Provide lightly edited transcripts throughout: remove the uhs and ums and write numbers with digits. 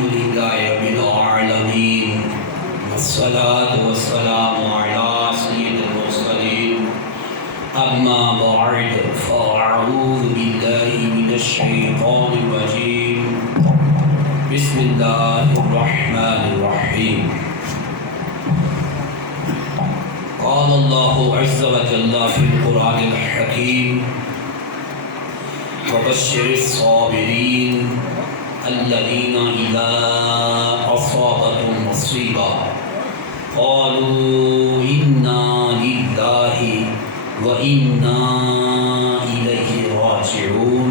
لله رب العالمين والصلاة والسلام على سيد المرسلين أما بعد فأعوذ بالله من الشيطان الرجيم بسم الله الرحمن الرحيم قال الله عز وجل في القرآن الحكيم وبشر الصابرين الذين إذا أصابتهم مصيبة قالوا إنا لله وإنا إليه راجعون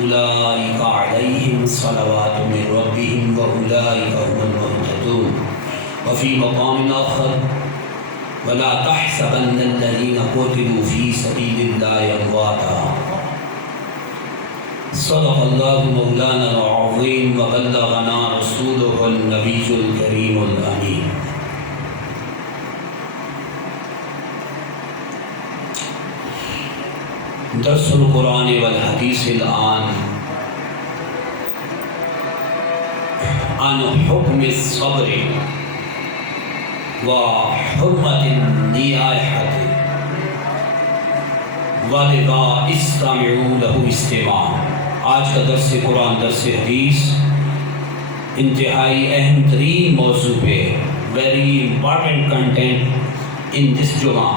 أولئك عليهم صلوات من ربهم وأولئك هم المهتدون. وفي مقام آخر ولا تحسبن الذين قتلوا في سبيل الله أمواتا صدق الله مولانا العظيم وبلغنا رسوله النبي الكريم الأمين. درس القرآن والحديث الآن عن حكم الصبر وحرمة النياحة ولذا استمعوا له استماعا. آج کا درس قرآن درس حدیث انتہائی اہم ترین موضوع ہے. ویری امپارٹنٹ کنٹینٹ ان دس جمعہ.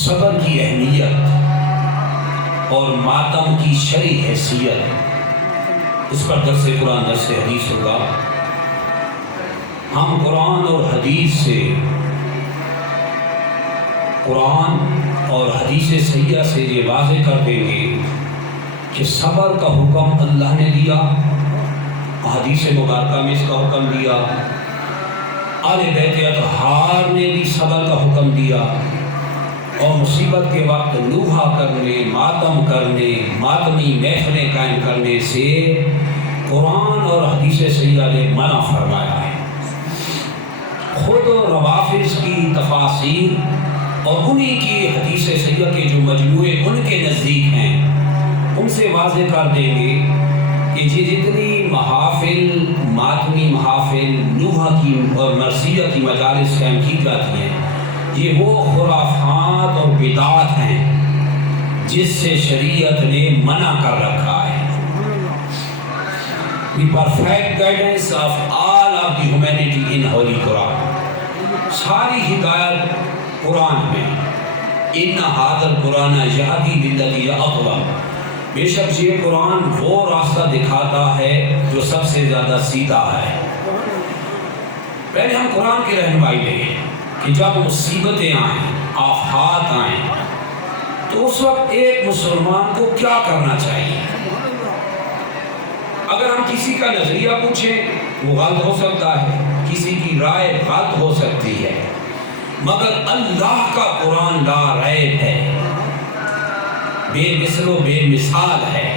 صبر کی اہمیت اور ماتم کی شرعی حیثیت، اس پر درس قرآن درس حدیث ہوگا. ہم قرآن اور حدیث سے، قرآن اور حدیث صحیحہ سے یہ واضح کر دیں گے کہ صبر کا حکم اللہ نے دیا، حدیث مبارکہ میں اس کا حکم دیا، آل بیت اطہار نے بھی صبر کا حکم دیا، اور مصیبت کے وقت نوحہ کرنے، ماتم کرنے، ماتمی محفلیں قائم کرنے سے قرآن اور حدیث صحیحہ نے منع فرمایا ہے. خود روافض کی تفاسیر اور انہی کی حدیث صحیحہ کے جو مجموعے ان کے نزدیک ہیں، ان سے واضح کر دیں گے کہ یہ جتنی محافل، ماتمی محافل، نوحہ کی اور مرثیہ کی مجالس قائم کی جاتی ہیں، یہ وہ خرافات اور بدعات ہیں جس سے شریعت نے منع کر رکھا ہے. The perfect guidance of all of the humanity in Holy Quran. ساری ہدایت قرآن میں. ان ھذا القرآن یہدی للتی ہی اقوم. بے شک یہ قرآن وہ راستہ دکھاتا ہے جو سب سے زیادہ سیدھا ہے. پہلے ہم قرآن کی رہنمائی لیں کہ جب مصیبتیں آئیں، آفات آئیں، تو اس وقت ایک مسلمان کو کیا کرنا چاہیے. اگر ہم کسی کا نظریہ پوچھیں وہ غلط ہو سکتا ہے، کسی کی رائے غلط ہو سکتی ہے، مگر اللہ کا قرآن لا ریب ہے، بے مثل و بے مثال ہے،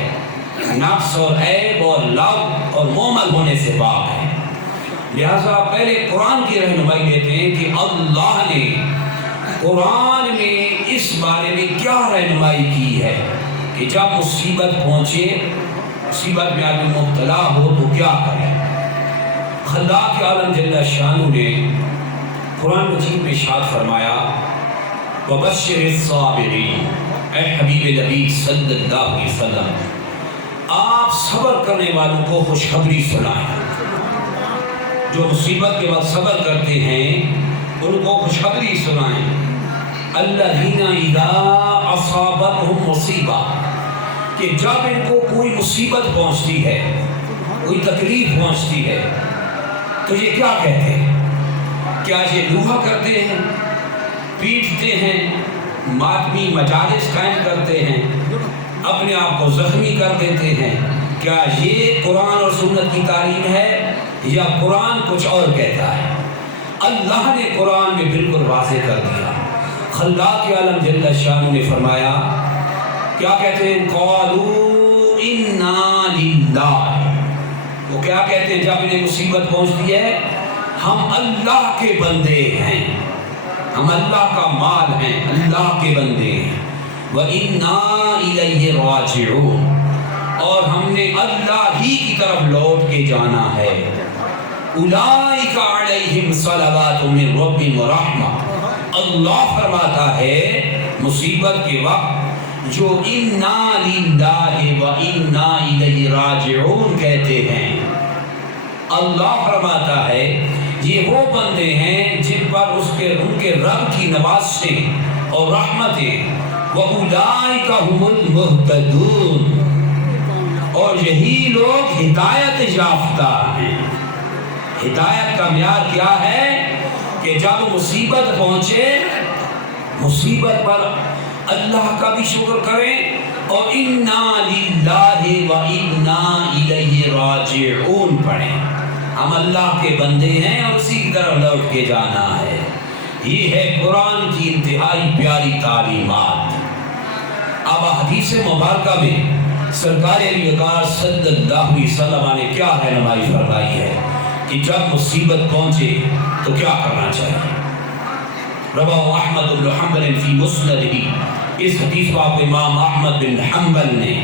نقص اور عیب اور لغو اور مہمل ہونے سے پاک ہے. لہذا پہلے قرآن کی رہنمائی لیتے ہیں کہ اللہ نے قرآن میں اس بارے میں کیا رہنمائی کی ہے کہ جب مصیبت پہنچے، مصیبت میں آدمی مبتلا ہو تو کیا کرے. خلاق عالم جل شانہ نے قرآن مجید میں ارشاد فرمایا وبشر الصابرین. اے حبیب نبی صلی اللہ علیہ وسلم، آپ صبر کرنے والوں کو خوشخبری سنائیں. جو مصیبت کے بعد صبر کرتے ہیں ان کو خوشخبری سنائیں. الذین اذا اصابتہم مصیبہ، کہ جب ان کو کوئی مصیبت پہنچتی ہے، کوئی تکلیف پہنچتی ہے، تو یہ کیا کہتے ہیں؟ کیا یہ نوحہ کرتے ہیں، پیٹتے ہیں، ماتمی مجالس قائم کرتے ہیں، اپنے آپ کو زخمی کر دیتے ہیں؟ کیا یہ قرآن اور سنت کی تعلیم ہے یا قرآن کچھ اور کہتا ہے؟ اللہ نے قرآن میں بالکل واضح کر دیا. خلاق عالم جل شانہ نے فرمایا، کیا کہتے ہیں؟ قالوا انا للہ. وہ کیا کہتے ہیں جب انہیں مصیبت پہنچتی ہے؟ ہم اللہ کے بندے ہیں، ہم اللہ کا مال ہیں، اللہ کے بندے ہیں. وَإِنَّا إِلَيْهِ رَاجِعُونَ. اور ہم نے اللہ ہی کی طرف لوٹ کے جانا ہے. اولئک علیہم صلوات من ربہم ورحمہ. اللہ فرماتا ہے مصیبت کے وقت جو انا للہ و انا الیہ راجعون کہتے ہیں، اللہ فرماتا ہے یہ وہ بندے ہیں جن پر ان کے رب کی نوازشیں اور رحمتیں، وَأُولَئِكَ هُمُ الْمُهْتَدُونَ، اور یہی لوگ ہدایت یافتہ ہیں. ہدایت کا معیار کیا ہے کہ جب مصیبت پہنچے مصیبت پر اللہ کا بھی شکر کریں اور انا للہ و انا الیہ راجعون پڑھیں. ہم اللہ کے بندے ہیں اور اسی کی طرف لوٹ کے جانا ہے. یہ ہے قرآن کی انتہائی پیاری تعلیمات. اب حدیث مبارکہ میں سرکار علی وقار صلی اللہ علیہ وسلم نے کیا رہنمائی فرمائی ہے کہ جب مصیبت پہنچے تو کیا کرنا چاہیے. رواه احمد بن حنبل فی مسندہ. اس حدیث کو آپ امام احمد بن حنبل نے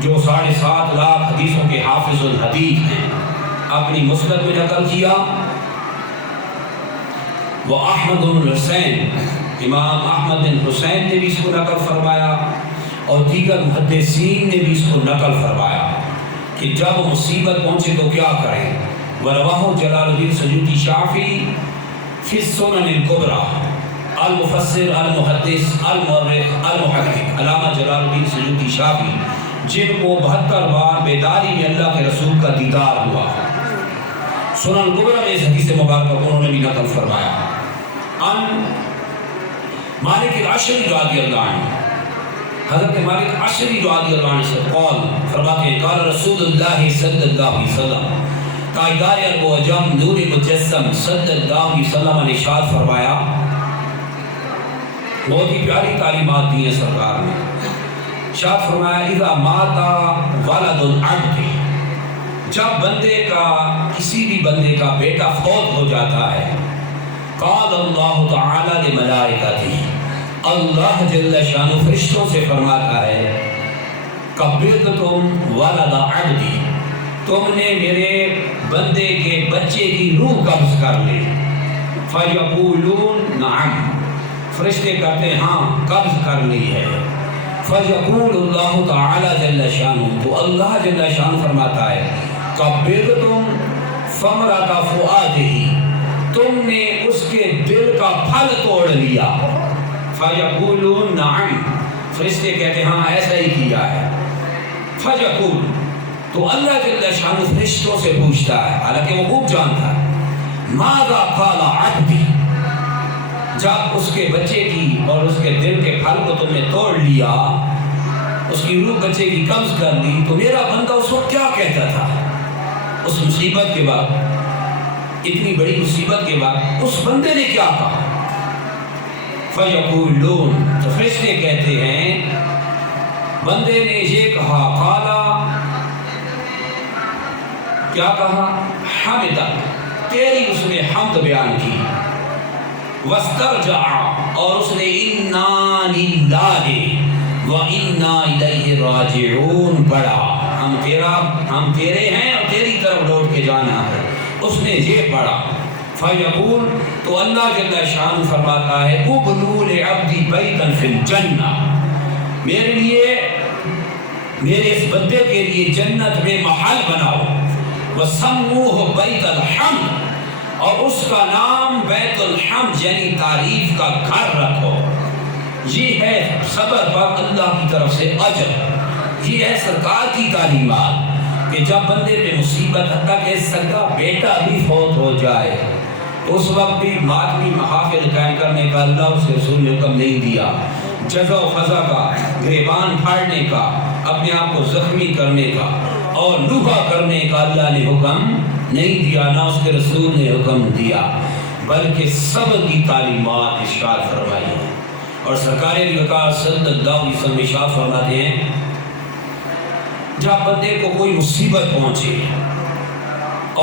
جو 7.5 لاکھ حدیثوں کے حافظ الحدیث ہیں اپنی مسند میں نقل کیا. وہ احمد بن حسین، امام احمد بن حسین نے بھی اس کو نقل فرمایا اور دیگر محدثین نے بھی اس کو نقل فرمایا کہ جب مصیبت پہنچے تو کیا کریں. ورواه جلال الدین سیوطی شافعی فی السنن الکبریٰ. المفسر المحدث المؤرخ المحقق علامہ جلال الدین سیوطی شافعی جن کو 72 بار بیداری میں اللہ کے رسول کا دیدار ہوا، سنن الکبریٰ میں اس حدیث مبارکہ کو انہوں نے بھی نقل فرمایا. ان مالک الاشعری رضی اللہ عنہ، حضرت مالک اشعری رضی اللہ عنہ سے قول فرماتے ہیں قال رسول اللہ صلی اللہ علیہ وسلم، تاجدار ارب و عجم نور مجسم صلی اللہ علیہ وسلم نے ارشاد فرمایا. بہت ہی پیاری تعلیمات دی ہیں سرکار نے. ارشاد فرمایا اذا مات ولد العبد، جب بندے کا کسی بھی بندے کا بیٹا فوت ہو جاتا ہے، قال اللہ تعالی لملائکتہ، اللہ جل شانہ فرشتوں سے فرماتا ہے قبضتم ولد عبدی، تم نے میرے بندے کے بچے کی روح قبض کر لی. فیقولون نعم، فرشتے کہتے ہیں ہاں قبض کر لی ہے. فیقول اللہ تعالی جل شانہ، تو اللہ جل شانہ فرماتا ہے قبضتم ثمرۃ فؤادہ، تم نے اس کے دل کا پھل توڑ لیا. فیقولون نعم، فرشتے کہتے ہیں ہاں ایسا ہی کیا ہے. فیقول، تو اللہ جل شانہ فرشتوں سے پوچھتا ہے، حالانکہ وہ خوب جانتا ہے، ماذا قال عبدی، جب اس کے بچے کی اور اس کے دل کے پھل کو تم نے توڑ لیا، اس کی روح بچے کی قبض کر لی، تو میرا بندہ اس وقت کیا کہتا تھا؟ اس مصیبت کے بعد، اتنی بڑی مصیبت کے بعد اس بندے نے کیا کہا؟ فیقولون، تو فرشتے کہتے ہیں بندے نے یہ کہا، قالا، کیا کہا؟ حمدہ، تیری اس نے حمد بیان کی. واسترجع، اور اس نے انا للہ و انا الیہ راجعون پڑھا، ہم تیرے ہیں اور تیری طرف لوٹ کے جانا ہے. اس نے یہ پڑھا. فیقول، تو اللہ جل شانہ فرماتا ہے ابنوا لعبدی بیتا فی الجنہ، میرے لیے، میرے اس بندے کے لیے جنت میں محل بناؤ. وَسَمُّوهُ بَيْتَ الْحَمْدِ، اور اس کا نام بیت الحمد یعنی تعریف کا گھر رکھو. یہ ہے صبر پر اللہ کی طرف سے اجر. یہ ہے سرکار کی تعلیمات کہ جب بندے پہ مصیبت حتیٰ کہ سگا بیٹا بھی فوت ہو جائے اس وقت بھی ماتمی محافل قائم کرنے کا اللہ اس رسول نے حکم نہیں دیا. جزا و فضا کا، گریبان پھاڑنے کا، اپنے آپ کو زخمی کرنے کا اور لوہا کرنے کا اللہ نے حکم نہیں دیا، نہ اس کے رسول نے حکم دیا، بلکہ صبر کی تعلیمات ارشاد فرمائی ہیں. اور سرکار وقار صلی اللہ علیہ وسلم ارشاد فرماتے ہیں جب بندے کو کوئی مصیبت پہنچے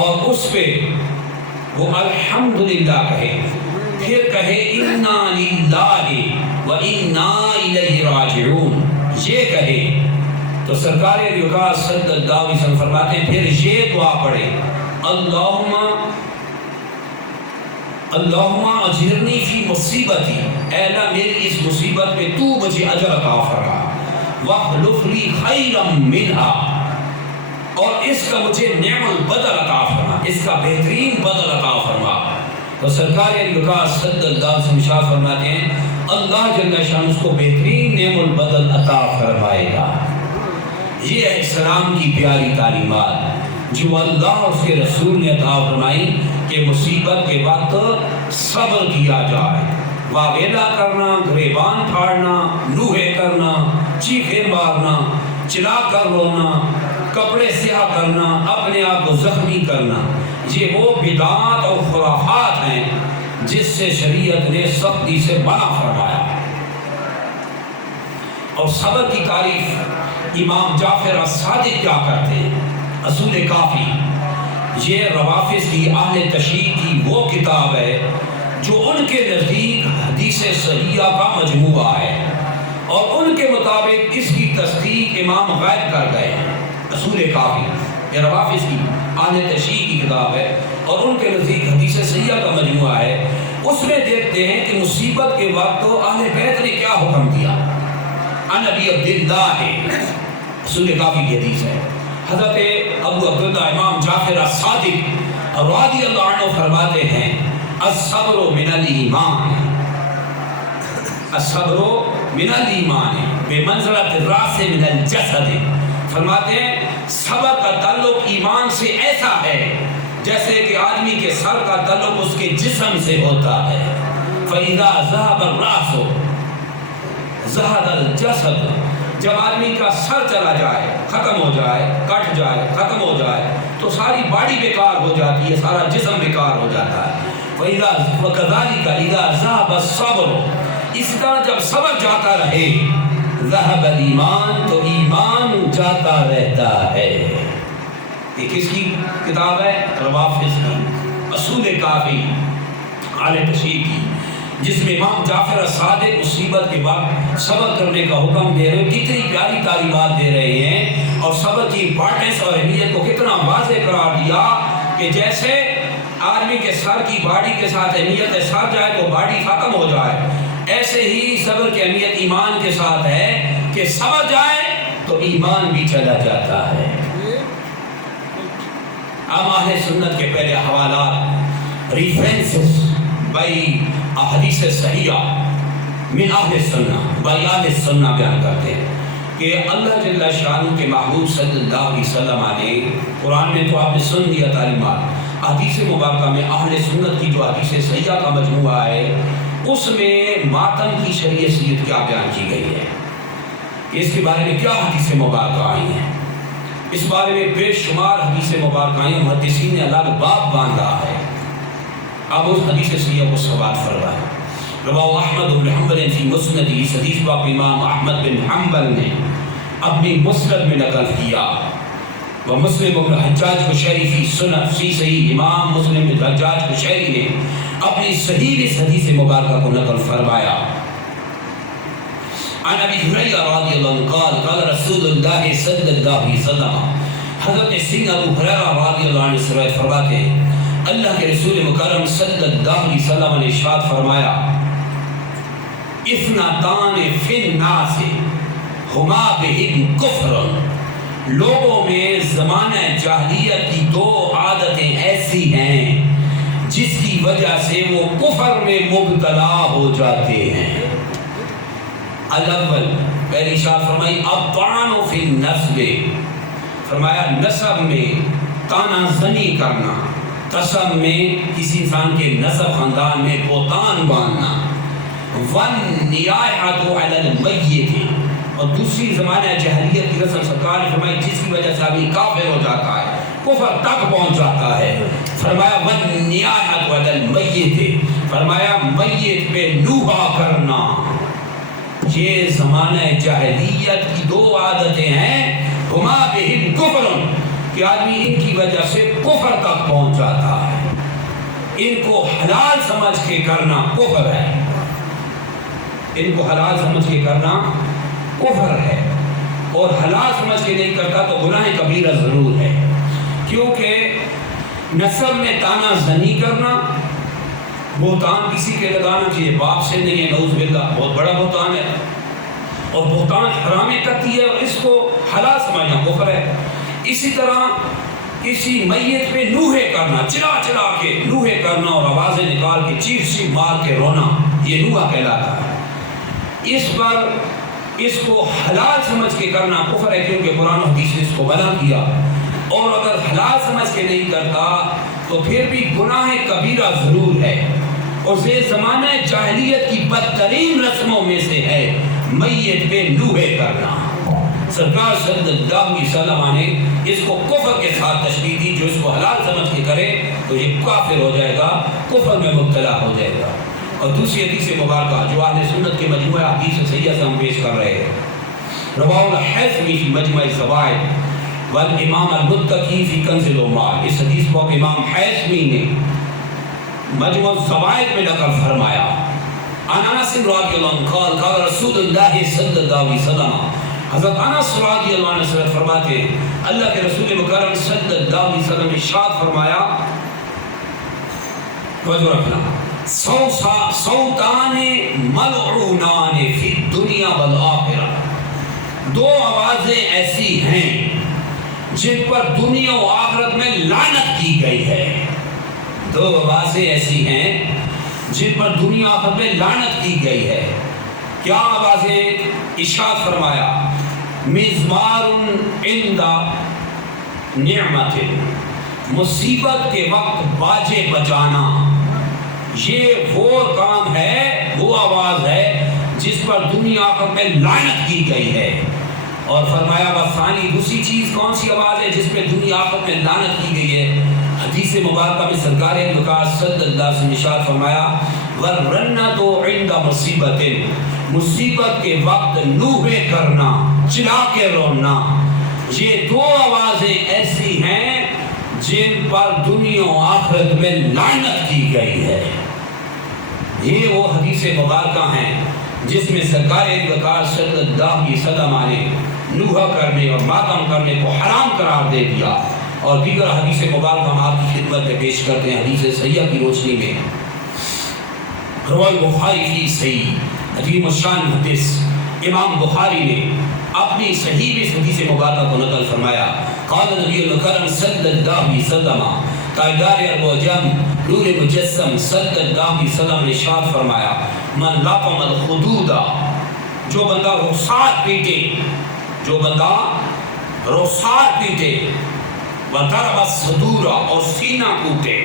اور اس پہ وہ الحمدللہ کہے، پھر کہے انا للہ و انا الیہ راجعون، یہ کہے تو سرکار رکاع صلی اللہ علیہ وسلم فرماتے ہیں پھر یہ دعا پڑھے اللہم اجرنی فی مصیبتی، اے اللہ میری اس مصیبت میں تو مجھے اجر عطا فرما، واخلف لی خیرا منہا، اور اس کا مجھے نعم البدل عطا فرما، اس کا بہترین بدل عطا فرما۔ تو سرکار رکاع صلی اللہ علیہ وسلم ارشاد فرماتے ہیں اللہ جل شان اس کو بہترین نعم البدل عطا فرمائے گا۔ یہ ہے اسلام کی پیاری تعلیمات جو اللہ اور اس کے رسول نے عطا فرمائی کہ مصیبت کے وقت صبر کیا جائے، واویلا کرنا، گریبان پھاڑنا، لوہے کرنا، چیخے مارنا، چلا کر رونا، کپڑے سیاہ کرنا، اپنے آپ کو زخمی کرنا، یہ وہ بدعات اور خرافات ہیں جس سے شریعت نے سختی سے منع فرمایا۔ اور صبر کی تعریف امام جعفر الصادق کیا کرتے ہیں؟ اصول کافی، یہ روافض کی اہل تشیع کی وہ کتاب ہے جو ان کے نزدیک حدیث صحیحہ کا مجموعہ ہے، اور ان کے مطابق اس کی تصدیق امام غائب کر گئے ہیں۔ اصول کافی یہ روافض کی اہل تشیع کی کتاب ہے اور ان کے نزدیک حدیث صحیحہ کا مجموعہ ہے۔ اس میں دیکھتے ہیں کہ مصیبت کے وقت اہل بیت نے کیا حکم دیا۔ عن ابی عبداللہ، اصول کافی کی حدیث ہے، حضرت ابو عبداللہ امام جعفر الصادق رضی اللہ عنہ فرماتے ہیں الصبر من الایمان، الصبر من الایمان بمنزلۃ الراس من الجسد، فرماتے ہیں صبر کا تعلق ایمان سے ایسا ہے جیسے کہ آدمی کے سر کا تعلق اس کے جسم سے ہوتا ہے۔ فَإِذَا ذَهَبَ الرَّأْسُ ذَهَبَ الْجَسَدُ، جب آدمی کا سر چلا جائے، ختم ہو جائے، کٹ جائے، ختم ہو جائے تو ساری باڈی بیکار ہو جاتی ہے، سارا جسم بیکار ہو جاتا ہے۔ وَكَذَلِكَ إِذَا ذَهَبَ الصَّبْرُ، اس طرح جب صبر جاتا رہے ذهب الایمان، تو ایمان جاتا رہتا ہے۔ یہ کس کی کتاب ہے؟ روافض کی اصول کافی اہل تشیع کی، جس میں امام جعفر الصادق مصیبت کے وقت صبر کرنے کا حکم دے رہے، کتنی پیاری تعلیمات دے رہے ہیں، اور صبر کی امپارٹنس اور اہمیت کو کتنا واضح قرار دیا کہ جیسے آدمی کے سر کی باڈی کے ساتھ اہمیت ہے، سر جائے تو باڈی ختم ہو جائے، ایسے ہی صبر کی اہمیت ایمان کے ساتھ ہے کہ صبر جائے تو ایمان بھی چلا جاتا ہے۔ اب اہل سنت کے پہلے حوالات ریفرنسز بائی احادیث صحیحہ من اہل سنہ، بائی اہل سنہ بیان کرتے ہیں کہ اللہ جل شانہ کے محبوب صلی اللہ علیہ وسلم نے قرآن میں تو آپ نے سن دیا تعلیمات، حدیث مبارکہ میں اہل سنت کی جو حدیث صحیحہ کا مجموعہ ہے اس میں ماتم کی شریعت کیا بیان کی گئی ہے، کہ اس کے بارے میں کیا حدیث مبارکہ آئی ہیں، اس بارے میں بے شمار حدیث مبارکہ آئی ہیں، محدثین نے الگ باب باندھا ہے۔ اب اس حدیث صحیحہ کو سماعت فرمائیں۔ رواہ احمد بن حنبل فی مسند، اس حدیث کو امام احمد بن حنبل نے اپنی مسند میں نقل کیا، ومسلم بن حجاج قشیری فی سنن، فی صحیح، امام مسلم بن حجاج قشیری نے اپنی صحیح اس حدیث مبارکہ کو نقل فرمایا۔ عن ابی ہریرہ رضی اللہ عنہ قال قال رسول اللہ صلی اللہ علیہ وسلم، حضرت سیدنا ابو ہریرہ رضی اللہ عنہ سے روایت فرماتے ہیں اللہ کے رسول مکرم صلی اللہ علیہ وسلم نے ارشاد فرمایا اثنتان فی الناس ہما بہم کفر، لوگوں میں زمانہ جاہلیت کی دو عادتیں ایسی ہیں جس کی وجہ سے وہ کفر میں مبتلا ہو جاتے ہیں۔ الاول، پہلی ارشاد فرمائی الطعن فی النسب، فرمایا نسب میں تانا زنی کرنا، قسم میں کسی انسان کے نسب خاندان میں بہتان باندھنا، والنیاحۃ علی المیت، اور دوسری زمانہ جاہلیت کی رسم سرکار نے فرمائی جس کی وجہ سے آدمی کافر ہو جاتا ہے، کفر تک پہنچ جاتا ہے، فرمایا والنیاحۃ علی المیت، فرمایا میت پہ نوحہ کرنا، یہ زمانہ جاہلیت کی دو عادتیں ہیں، ہما بہم کفر، کہ آدمی ان کی وجہ سے کفر تک پہنچ جاتا ہے، ان کو حلال سمجھ کے کرنا کفر ہے، ان کو حلال سمجھ کے کرنا کفر ہے۔ اور حلال سمجھ کے نہیں کرتا تو گناہ کبیرہ ضرور ہے. کیونکہ نسب میں تانا زنی کرنا، بہتان کسی کے لگانا کہ یہ باپ سے نہیں ہے، نعوذ باللہ، بہت بڑا بہتان ہے. اور بہتان حرام کرتی ہے اور اس کو حلال سمجھنا کفر ہے. اسی طرح کسی میت پہ نوحے کرنا، چلا چلا کے نوحے کرنا اور آوازیں نکال کے چیخ چیخ مار کے رونا، یہ نوحہ کہلاتا ہے. اس کو حلال سمجھ کے کرنا کفر ہے، کیونکہ قرآن و حدیث نے اس کو منع کیا. اور اگر حلال سمجھ کے نہیں کرتا تو پھر بھی گناہ کبیرہ ضرور ہے. اور یہ زمانہ جاہلیت کی بدترین رسموں میں سے ہے میت پہ نوحے کرنا. سرکار صلی اللہ علیہ وسلم نے اس کو کفر کے ساتھ تشبیہ دی. جو اس کو حلال سمجھ کے کرے تو یہ کافر ہو جائے گا، کفر میں مبتلا ہو جائے گا. اور دوسری حدیث مبارکہ جو اہل سنت کے مجموعہ حدیث صحیحہ سے ہم پیش کر رہے ہیں، رواه الحیثمی فی مجمع الزوائد والامام المتقی فی کنز العمال. اس حدیث کو امام حیثمی نے مجمع الزوائد میں نقل فرمایا. عن انس رضی اللہ عنہ قال قال رسول اللہ صلی اللہ علیہ وسلم، حضرت انس رضی اللہ عنہ سے فرماتے ہیں اللہ کے رسول مکرم صلی اللہ علیہ وسلم نے ارشاد فرمایا، توجہ رکھنا، صوتان ملعونان فی الدنیا والآخرہ، دو آوازیں ایسی ہیں جن پر دنیا و آخرت میں لعنت کی گئی ہے. دو آوازیں ایسی ہیں جن پر دنیا آخرت میں لعنت کی گئی ہے. کیا آوازیں؟ ارشاد فرمایا، مزمار عند نعمت، مصیبت کے وقت باجے بجانا، یہ وہ کام ہے، وہ آواز ہے جس پر دنیا آخرت میں لعنت کی گئی ہے. اور فرمایا وثانی، دوسری چیز کون سی آواز ہے جس پہ دنیا آخرت میں لعنت کی گئی ہے؟ حدیث مبارکہ میں سرکار مقدس صلی اللہ علیہ وسلم نے ارشاد فرمایا، ورنۃ عند مصیبت، مصیبت کے وقت نوحے کرنا، چلا کے رونا. یہ دو آوازیں ایسی ہیں جن پر دنیا و آخرت میں لعنت کی گئی ہے. یہ وہ حدیث مبارکہ ہیں جس میں سرکار مقدس صلی اللہ علیہ وسلم نے نوحہ کرنے اور ماتم کرنے کو حرام قرار دے دیا. اور دیگر حدیث مبارکہ ہم آپ کی خدمت میں پیش کرتے ہیں حدیث صحیحہ کی روشنی میں. روایت بخاری کی صحیح عظیم الشان محدث امام بخاری نے اپنی صحیح میں حدیث مبارکہ کو نقل فرمایا. قال نبی المکرم صلی اللہ علیہ وسلم، تاجدار ارب و عجم نور مجسم صلی اللہ علیہ وسلم نے ارشاد فرمایا، من لقم الخدود، جو بندہ رخسار پیٹے، جو بندہ رخسار پیٹے، وضرب الصدور، اور سینہ کوٹے،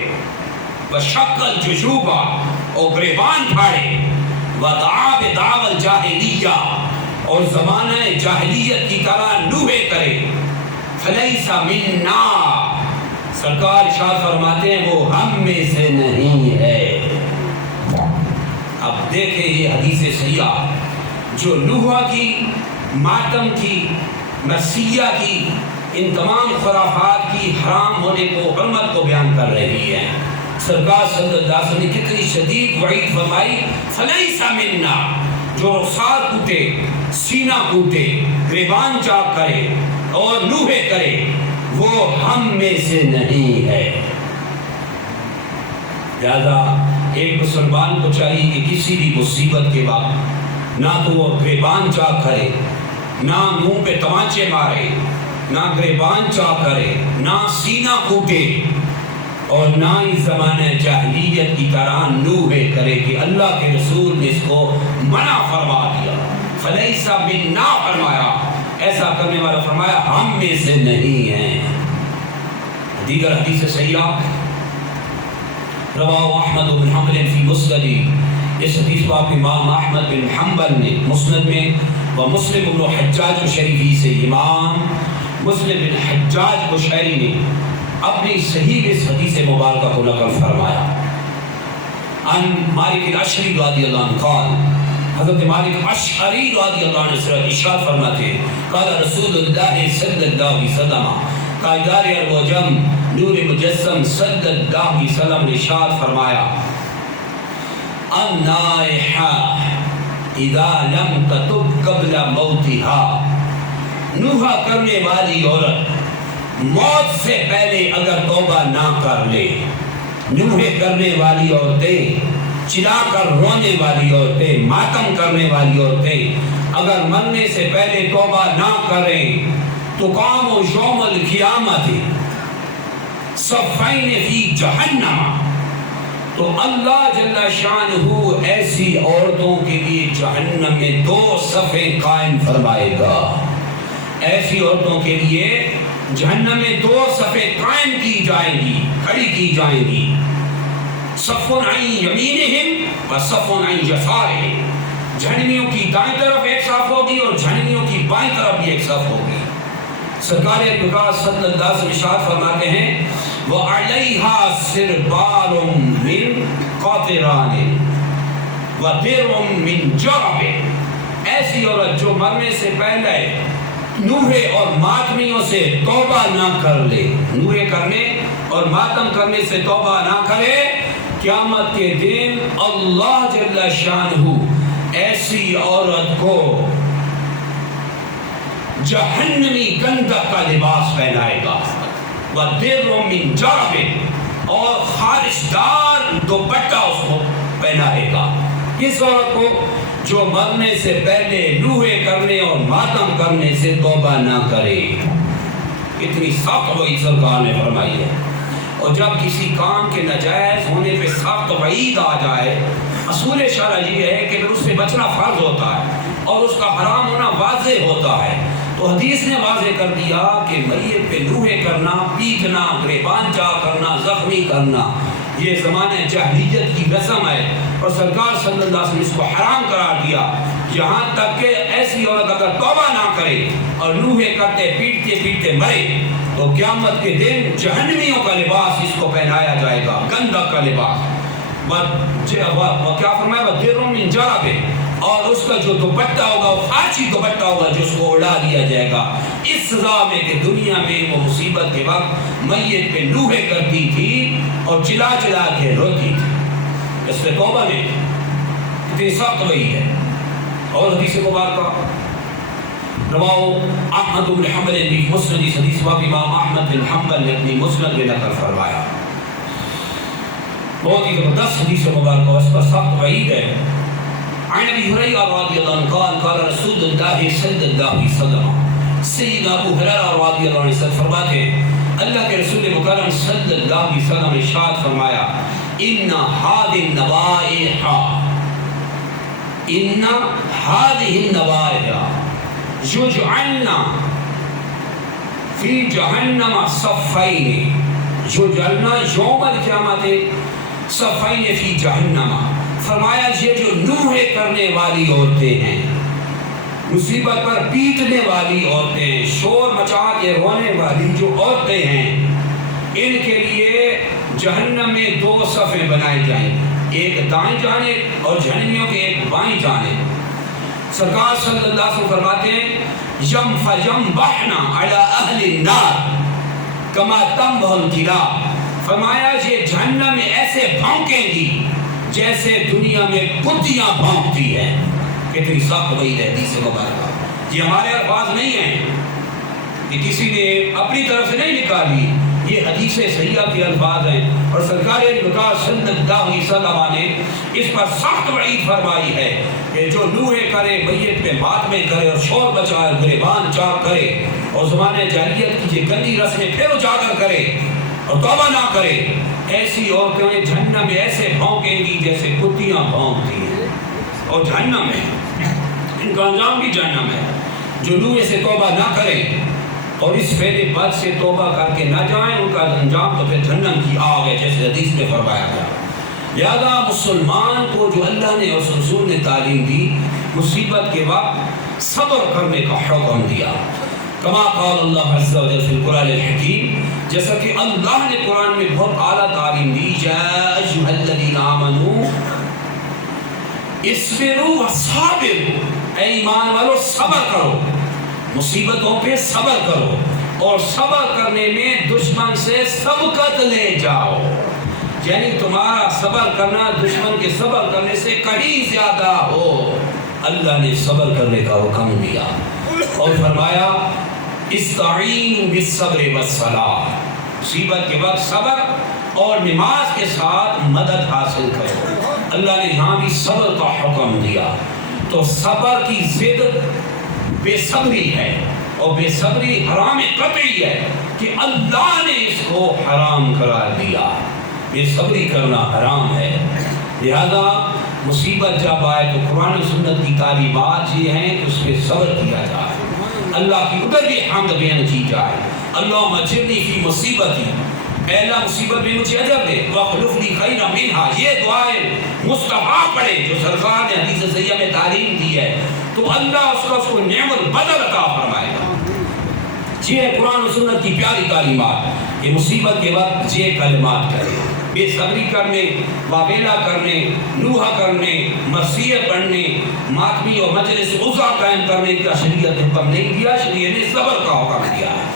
وشق الججوب، اور گریبان پھاڑے، ودعا بدعوى الجاہلیہ، اور زمانہ جاہلیت کی طرح نوحے کرے، فلیس منا، سرکار ارشاد فرماتے ہیں وہ ہم میں سے نہیں ہے. اب دیکھیں یہ حدیث صحیحہ جو نوحہ کی، ماتم کی، مرثیہ کی، ان تمام خرافات کی حرام ہونے کو، حرمت کو بیان کر رہی ہے. سرکار صلی اللہ علیہ وسلم نے کتنی شدید وعید فرمائی، فلیس منا، جو رخسار کوٹے، سینہ کوٹے، گریبان چاک کرے اور نوحے کرے، وہ ہم میں سے نہیں ہے. لہذا ایک مسلمان کو چاہیے کہ کسی بھی مصیبت کے وقت نہ تو وہ گریبان چاک کرے، نہ منہ پہ تمانچے مارے، نہ گریبان چاک کرے، نہ سینہ کوٹے، اور نہ ہی زمانہ جاہلیت کی طرح نوحے کرے کہ اللہ کے رسول نے اس کو منع فرما دیا. فلیس منا فرمایا، ایسا کرنے والا فرمایا ہم میں سے نہیں ہیں. دیگر حدیث صحیحہ رواہ احمد بن حنبل فی مسند، اس حدیث کو آپ امام احمد بن حنبل نے مسند میں، و مسلم بن حجاج شریفی سے امام مسلم بن حجاج قشیری نے اپنی صحیح اس حدیث مبارکہ کو نقل فرمایا. ان مالک الاشعری رضی اللہ عنہ قال، حضرت مالک اشعری رضی اللہ عنہ سے ارشاد فرماتے ہیں، قال رسول اللہ صلی اللہ علیہ وسلم، تاجدار ارب و عجم نور مجسم صلی اللہ علیہ وسلم نے ارشاد فرمایا، النائحہ اذا لم تتب قبل موتها، نوحہ کرنے والی عورت موت سے پہلے اگر توبہ نہ کر لے، نوحے کرنے والی عورتیں، چلا کر رونے والی عورتیں، ماتم کرنے والی عورتیں اگر مرنے سے پہلے توبہ نہ کریں تو قام و یوم القیامت صفین فی جہنم، تو اللہ جل شانہ ایسی عورتوں کے لیے جہنم میں 2 صفیں قائم فرمائے گا۔ ایسی عورتوں کے لیے جہنم میں 2 صفیں قائم کی جائیں گی، کھڑی کی جائیں گی، صف عن یمینہم و صف عن یسارہم، جہنمیوں کی دائیں طرف ایک صف ہوگی اور جہنمیوں کی بائیں طرف بھی ایک صف ہوگی۔ سرکار پاک صلی اللہ علیہ وسلم ارشاد فرماتے ہیں وَعَلَيْهَا سِرْبَالٌ مِّن قَطِرَانٍ وَدِرٌ مِّن جَرَبٍ، ایسی عورت جو مرنے سے پہلے نوحے اور ماتمیوں سے توبہ نہ کر لے، نوحے کرنے اور ماتم کرنے سے توبہ نہ کرے، قیامت کے دن اللہ جل شانہ ایسی عورت کو جہنمی گندک کا لباس پہنائے گا، وَدِرٌ مِّن جَرَبٍ، اور خارشدار دوپٹہ اس کو پہنائے گا۔ کس عورت کو؟ جو مرنے سے پہلے نوحے کرنے اور ماتم کرنے سے توبہ نہ کرے۔ اتنی سخت وعید سرکار نے فرمائی ہے۔ اور جب کسی کام کے ناجائز ہونے پہ سخت وعید آ جائے، اصول شرع یہ ہے کہ اس سے بچنا فرض ہوتا ہے اور اس کا حرام ہونا واضح ہوتا ہے، تو حدیث نے واضح کر دیا کہ میت پہ نوحے کرنا، پیٹنا، گریبان چاک کرنا، زخمی کرنا، یہ زمانہ جاہلیت کی رسم ہے اور سرکار صلی اللہ علیہ وسلم اس کو حرام قرار دیا، یہاں تک کہ ایسی عورت اگر توبہ نہ کرے اور نوحے کرتے پیٹتے پیٹتے مرے تو قیامت کے دن جہنمیوں کا لباس اس کو پہنایا جائے گا، گندک کا لباس۔ کیا فرمایا؟ وَدِرٌ مِّن جَرَبٍ، اور اس کا جو دوپٹہ ہوگا وہ خارشی دوپٹہ ہوگا جو اس کو اڑا دیا جائے گا، اس سزا میں کہ دنیا میں وہ مصیبت کے وقت میت پہ نوحے کرتی تھی اور چلا چلا کے روتی تھی۔ اس پہ توبہ میں اتنی سخت وہی ہے۔ اور حدیث مبارکہ رواؤ احمد بن حنبل نے مسند، اس حدیث میں امام احمد بن حنبل نے اپنی مسند میں نقل فرمایا، بہت ہی زبردست حدیث مبارکہ، اس پر سخت وعید ہے۔ عن ابی ہریرہ رضی اللہ عنہ قال قال رسول اللہ صلی اللہ علیہ وسلم، سیدنا ابو ہریرہ رضی اللہ عنہ سے فرماتے ہیں اللہ کے رسول مکرم صلی اللہ علیہ وسلم نے ارشاد فرمایا ان هذه النوائح، ان هذه النوائح یجعلن فی جہنم صفین، یجعلن یوم القیامت صفین فی جہنم، فرمایا یہ جو نوحے کرنے والی عورتیں ہیں، مصیبت پر پیٹنے والی عورتیں، شور مچا کے رونے والی جو عورتیں ہیں، ان کے لیے جہنم میں 2 صفیں بنائے جائیں، ایک دائیں جانب اور جہنمیوں کے ایک بائیں جانب۔ سرکار صلی اللہ علیہ وسلم فرماتے ہیں فَيَنْبَحْنَ عَلَىٰ أَهْلِ النَّارِ كَمَا تَنْبَحُ الْكِلَابُ، فرمایا یہ جہنم میں ایسے بھونکیں گی جیسے دنیا میں کتیاں بھونکتی ہیں۔ کتنی سخت وعید ہے حدیث مبارکہ، یہ ہمارے الفاظ نہیں ہیں، یہ کسی نے اپنی طرف سے نہیں نکالی، یہ حدیث صحیحہ کے الفاظ ہیں، اور سرکار مقدس صلی اللہ علیہ وسلم نے اس پر سخت وعید فرمائی ہے کہ جو نوحے کرے، میت پہ ماتمے کرے اور شور بچائے، گریبان چاک کرے اور زمانے جاہلیت کی یہ گندی رسمیں پھر اجاگر کرے اور توبہ نہ کرے، ایسی عورتیں جہنم میں ایسے بھونکیں گی جیسے کتیاں بھونکتی ہیں، اور جہنم ہے، ان کا انجام بھی جہنم ہے۔ جو نوحے سے توبہ نہ کریں اور اس فعل بد سے توبہ کر کے نہ جائیں، ان کا انجام تو پھر جہنم کی آگ ہے، جیسے حدیث میں فرمایا گیا۔ لہذا مسلمان کو جو اللہ نے اور رسول نے تعلیم دی، مصیبت کے وقت صبر کرنے کا حکم دیا، کما قال اللہ عز و جل فی القرآن الحکیم، جیسا کہ اللہ نے قرآن میں بہت اعلیٰ تعلیم دی، یا ایھا الذین آمنوا اصبروا وصابروا، اے ایمان والو صبر کرو، مصیبتوں پہ صبر کرو، اور صبر کرنے میں دشمن سے سبقت لے جاؤ، یعنی تمہارا صبر کرنا دشمن کے صبر کرنے سے کہیں زیادہ ہو۔ اللہ نے صبر کرنے کا حکم دیا، اور فرمایا استعینوا بالصبر والصلاۃ، مصیبت کے وقت صبر اور نماز کے ساتھ مدد حاصل کرو۔ اللہ نے یہاں بھی صبر کا حکم دیا، تو صبر کی ضد بے صبری ہے، اور بے صبری حرام قطعی ہے کہ اللہ نے اس کو حرام قرار دیا، بے صبری کرنا حرام ہے۔ لہذا مصیبت جب آئے تو قرآن و سنت کی تعلیمات یہ ہیں کہ اس پہ صبر کیا جائے، اللہ کی ادھر بھی حمد بیان کی جائے، اللہم اجرنی فی مصیبتی، اے اللہ مصیبت میں مجھے اجر دے، واخلف لی خیرا منہا، یہ دعائیں مصطفیٰ پڑھے جو سرکار نے حدیث صحیحہ میں تعلیم دی ہے، تو اللہ اس کو نعم البدل عطا فرمائے گا۔ یہ قرآن و سنت کی پیاری تعلیمات کہ مصیبت کے وقت یہ کلمات کرے، بے صبری کرنے، واویلا کرنے، نوحہ کرنے، مرثیہ پڑھنے، ماتمی اور مجلس عزا قائم کرنے کا شریعت نے حکم نہیں دیا، شریعت نے صبر کا حکم دیا ہے۔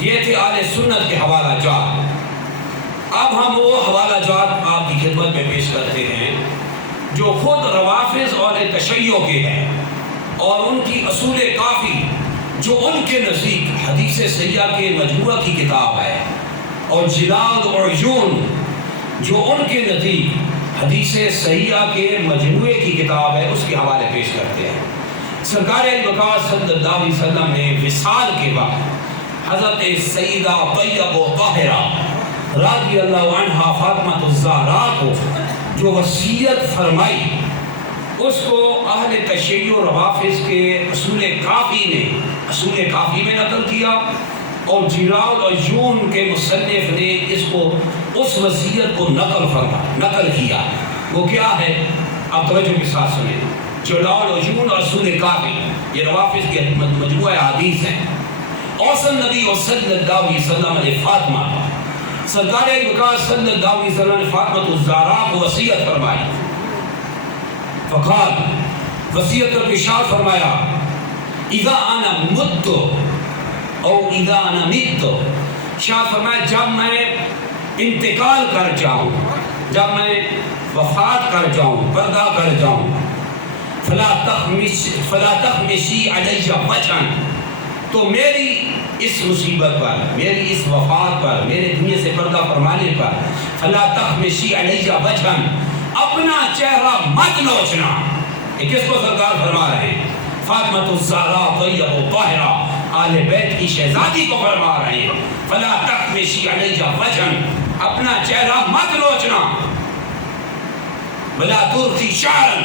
یہ تھے اہل سنت کے حوالہ جات۔ اب ہم وہ حوالہ جات آپ کی خدمت میں پیش کرتے ہیں جو خود روافض اور تشیع کے ہیں، اور ان کی اصول کافی جو ان کے نزدیک حدیث صحیحہ کے مجموعہ کی کتاب ہے، اور جلال اور عیون جو ان کے نزدیک حدیث صحیحہ کے مجموعے کی کتاب ہے، اس کے حوالے پیش کرتے ہیں۔ سرکار وقار صلی اللہ علیہ وسلم نے وصال کے بعد حضرت سیدہ طیبہ و طاہرہ رضی اللہ عنہا فاطمہ الزہرا کو جو وصیت فرمائی، اس کو اہل تشیع و روافض کے اصول کافی میں نقل کیا، اور جلال اور عیون کے مصنف نے اس کو اس وصیت کو نقل کیا۔ وہ کیا ہے؟ آپ توجہ کے ساتھ سنیں۔ جلال اور عیون اور اصول کافی یہ روافض کے مجموعہ حدیث ہیں۔ اوصى النبی صلی اللہ علیہ وسلم علیہ فاطمہ، سرکار وقار صلی اللہ علیہ وسلم نے فاطمہ الزہرا کو وصیت فرمائی، فقال، وصیت کا ارشاد فرمایا، اذا انا مت او اذا انا مت، شاہ فرمایا جب میں انتقال کر جاؤں، جب میں وفات کر جاؤں، پردہ کر جاؤں، فلا تخمشی علی وجھا، تو میری اس مصیبت پر، میری اس وفات پر، میرے دنیا سے پردہ فرمانے پر، فلا تخمشی علی وجھا، اپنا چہرہ مت نوچنا۔ یہ کس کو سرکار فرما رہے ہیں؟ فاطمہ الزہرا طیبہ و طاہرہ آل بیت کی شہزادی کو فرما رہے ہیں، فلا تخمشی علی وجھا، اپنا چہرہ مت نوچنا، ولا ترخی شعرا،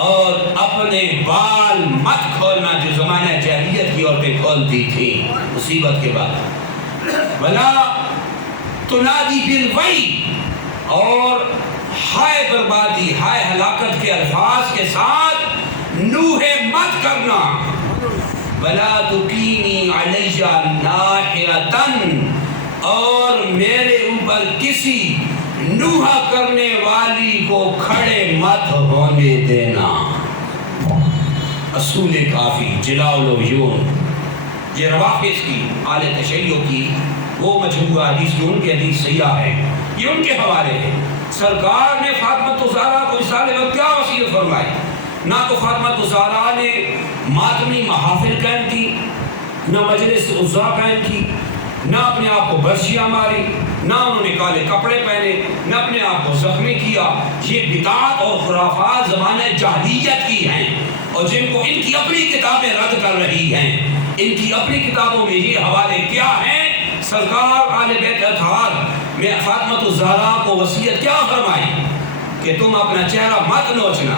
اور اپنے بال مت کھولنا جو زمانہ جاہلیت کی عورتیں کھولتی تھیں مصیبت کے بعد، ولا تنادی بالویل، اور ہائے بربادی، ہائے ہلاکت کے الفاظ کے ساتھ نوحے مت کرنا، ولا تقیمی علی ناحیۃ، اور میرے اوپر کسی نوحہ کرنے والی کو کھڑے مت ہونے دینا۔ اصول کافی، جلال و عیون، یہ روافض کی، اہل تشیع کی وہ مجموعہ حدیث جو ان کے حدیث صحیحہ ہے، یہ ان کے حوالے ہیں۔ سرکار نے فاطمہ الزہرا کو اس سال میں کیا وصیت فرمائی؟ نہ تو فاطمہ الزہرا نے ماتمی محافل قائم کی، نہ مجلس عزا قائم کی، نہ اپنے آپ کو برشیاں ماری، نہ انہوں نے کالے کپڑے پہنے، نہ اپنے آپ کو زخمی کیا۔ یہ بدعات اور خرافات زمانہ جاہلیت کی ہیں، اور جن کو ان کی اپنی کتابیں رد کر رہی ہیں۔ ان کی اپنی کتابوں میں یہ حوالے کیا ہیں؟ سرکار آل بیت اطہار میں فاطمہ الزہرا کو وصیت کیا فرمائی کہ تم اپنا چہرہ مت نوچنا،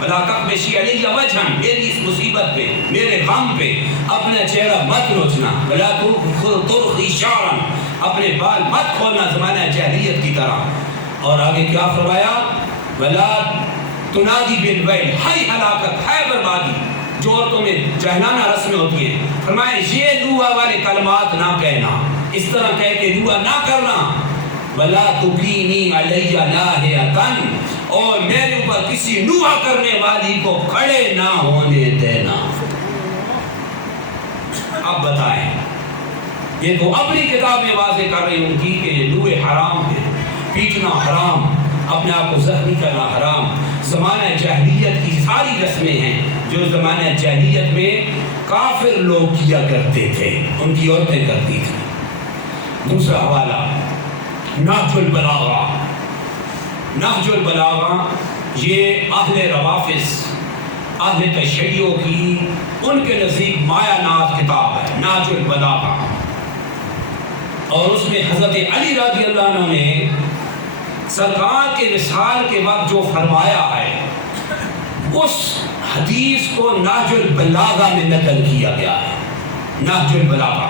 ولا تخمشی علی وجھا، میری اس مصیبت پہ، میرے غم پہ اپنا چہرہ مت نوچنا، ولا ترخی شعرا، اپنے بال مت کھولنا زمانہ جاہلیت کی طرح۔ اور آگے کیا فرمایا؟ ولا تنادی بالویل، ہائے ہلاکت، ہائے بربادی، جو عورتوں میں جہلانہ رسمیں ہوتی ہیں، فرمایا یہ نوحہ والے کلمات نہ کہنا، اس طرح کہہ کے نوحہ نہ کرنا، ولا تقیمی علی ناحیۃ، اور میرے اوپر کسی نوحہ کرنے والی کو کھڑے نہ ہونے دینا۔ اب بتائیں، یہ تو اپنی کتاب میں واضح کر رہی ان کی کہ یہ نوحے حرام ہیں، پیٹنا حرام، اپنے آپ کو زخمی کرنا حرام۔ زمانہ جاہلیت کی ساری رسمیں ہیں جو زمانہ جاہلیت میں کافر لوگ کیا کرتے تھے، ان کی عورتیں کرتی تھیں۔ دوسرا حوالہ نہج البلاغہ۔ نہج البلاغہ یہ اہل روافظ، اہل تشیع کی ان کے نزدیک مایہ ناز کتاب ہے، نہج البلاغہ، اور اس میں حضرت علی رضی اللہ عنہ نے سرکار کے وصال کے وقت جو فرمایا ہے اس حدیث کو نہج البلاغہ میں نقل کیا گیا ہے۔ نہج البلاغہ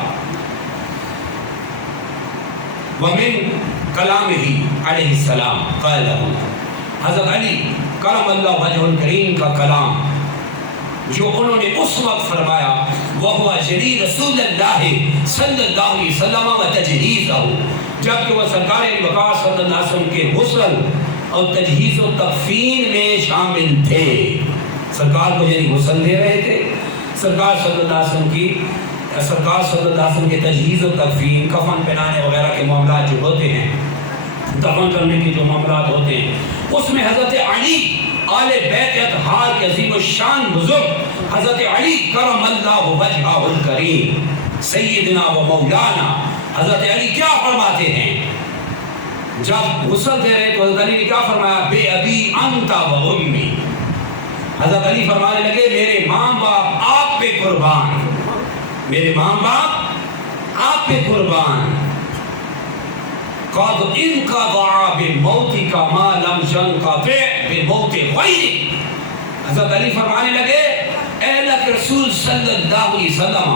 ومن کلامہ علیہ السلام قال حضرت علی کرم اللہ وجہ الکریم کا کلام جو انہوں نے اس وقت فرمایا، وہو جری رسول اللہ صلی اللہ علیہ وسلم و تجہیزہ، جبکہ وہ سرکار وقار صلی اللہ علیہ وسلم کے غسل اور تجہیز و تکفین میں شامل تھے۔ سرکار کو یعنی غسل دے رہے تھے، سرکار صلی اللہ علیہ وسلم کی سرکار صلی اللہ علیہ وسلم کے تجہیز و تکفین، کفن پہنانے وغیرہ کے معاملات جو ہوتے ہیں، دفن کرنے کے جو معاملات ہوتے ہیں، اس میں حضرت علی آل بیت اطہار کے عظیم الشان بزرگ حضرت علی کرم اللہ وجہہ الکریم سیدنا و مولانا حضرت علی کیا فرماتے ہیں؟ جب غسل دے رہے تو حضرت علی نے کیا فرمایا؟ بے ابی انت و امی، حضرت علی فرمانے لگے میرے ماں باپ آپ پہ قربان، میرے ماں باپ آپ پہ قربان، قد انقضى بموتك ما لم ينقضى بموت غيرك۔ حضرت علی فرمانے لگے اے اللہ کے رسول صلی اللہ علیہ وسلم،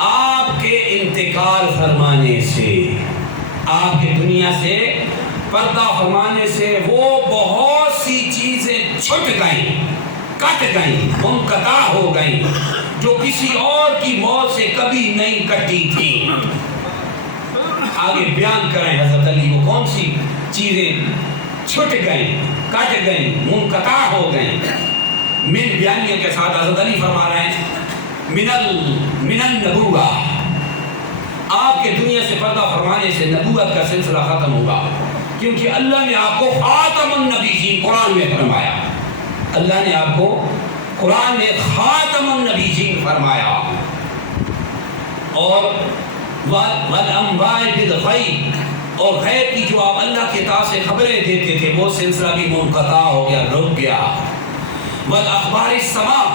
آپ کے انتقال فرمانے سے، آپ کے دنیا سے پردہ فرمانے سے وہ بہت سی چیزیں چھٹ گئیں، کٹ گئیں، منقطع ہو گئیں، جو کسی اور کی موت سے کبھی نہیں کٹی تھی۔ آگے بیان کریں حضرت علی وہ کون سی چیزیں چھٹ گئیں، کٹ گئیں، منقطع ہو گئیں۔ من بیانیوں کے ساتھ حضرت علی فرما رہے ہیں من النبوہ، آپ کے دنیا سے پردہ فرمانے سے نبوت کا سلسلہ ختم ہوگا، کیونکہ اللہ نے آپ کو خاتم النبیین قرآن میں فرمایا، اللہ نے آپ کو قرآن میں خاتم النبیین فرمایا، اور والانباء بالغیب، اور غیب کی جو آپ اللہ کے طرف سے خبریں دیتے تھے وہ سلسلہ بھی منقطع ہو گیا، رک گیا۔ والاخبار السماء،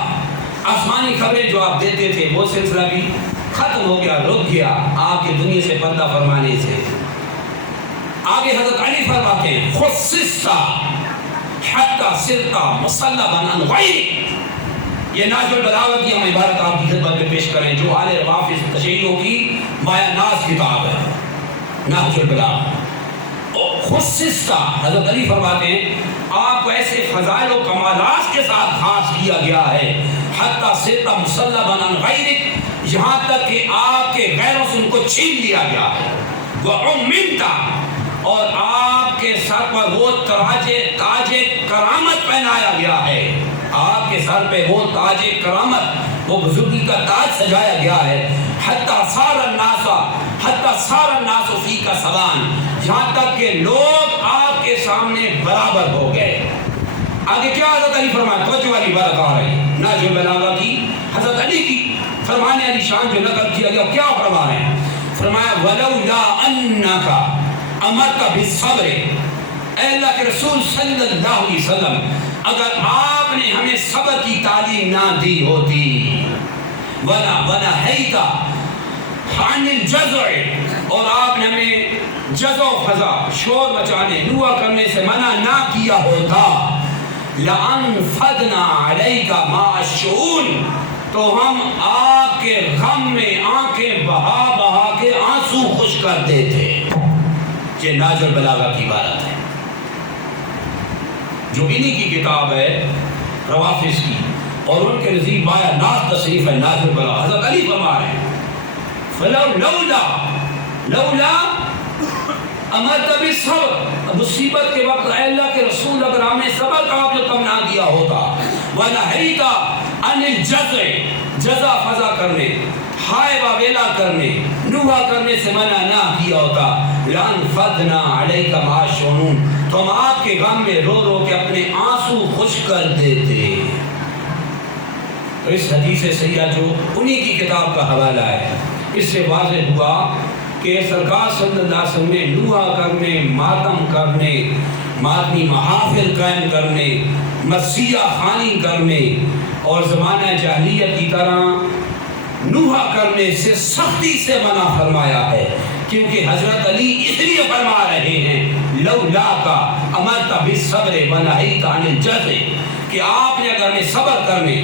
آسمانی خبریں جو آپ دیتے تھے وہ سلسلہ بھی ختم ہو گیا، رک گیا آپ کے دنیا سے پردہ فرمانے سے۔ آگے حضرت علی فرماتے ہیں خصصت حتی صرت مصلبا عن غیرک، یہ نہج البلاغہ کی ہم عبارت آپ کی خدمت میں پیش کریں جو اہل روافظ تشیع کی مایہ ناز کتاب ہے، نہج البلاغہ۔ خصصت، حضرت علی فرماتے ہیں آپ کو ایسے فضائل و کمالات کے ساتھ خاص کیا گیا ہے، حتی صرت مصلبا عن غیرک، یہاں تک کہ آپ کے غیروں سے ان کو چھین لیا گیا ہے۔ وعممت، اور آپ کے سر پر وہ تاج کرامت پہنایا گیا ہے، آپ کے سر پہ وہ تاج کرامت، وہ بزرگی کا تاج سجایا گیا ہے۔ حتی صار الناس فیک سواء، یہاں تک کہ لوگ آپ کے سامنے برابر ہو گئے۔ آگے کیا حضرت علی فرمایا؟ توجہ والی بات آ رہی ہے نہج البلاغہ کی، حضرت علی کی فرمانے علی شان جو نقل کیا گیا کیا فرما رہے ہیں؟ فرمایا ولولا انک امرت بالصبر، اے اللہ کے رسول صلی اللہ علیہ وسلم اگر آپ نے ہمیں صبر کی تعلیم نہ دی ہوتی، ونہیت عن الجزع، اور آپ نے ہمیں جزع و فضا، شور مچانے، نوا کرنے سے منع نہ کیا ہوتا، لانفضنا علیک ماء الشؤون، تو ہم آپ کے غم میں آنکھیں بہا بہا کے آنسو خوش کر دیتے۔ یہ نہج البلاغہ کی عبارت ہے جو انہی کی کتاب ہے روافظ کی، اور ان کے نزدیک مایہ ناز تصریف ہے نہج البلاغہ۔ حضرت علی فرما رہے ہیں لولا امرت بالصبر، مصیبت کے وقت اے اللہ کے رسول اگر ہمیں صبر کا آپ جو نہ دیا ہوتا، ونہیت عن الجزع، جزا فضا کرنے، ہائے واویلا کرنے، نوحہ کرنے سے منع نہ کیا ہوتا، لانفضنا علیک ماء الشؤون، تو ہم آپ کے غم میں رو رو کے اپنے آنسو خشک کر دیتے۔ تو اس حدیث سیدہ جو انہی کی کتاب کا حوالہ ہے، اس سے واضح ہوا کہ سرکار صلی اللہ علیہ وسلم نے نوحہ کرنے، ماتم کرنے، ماتمی محافل قائم کرنے، مسیح خوانی کرنے اور زمانہ جاہلیت کی طرح نوحہ کرنے سے سختی سے منع فرمایا ہے، کیونکہ حضرت علی اس لیے فرما رہے ہیں لولا کا امرت بالصبر ونہیت عن الجزع، کہ آپ نے اگر ہمیں صبر کرنے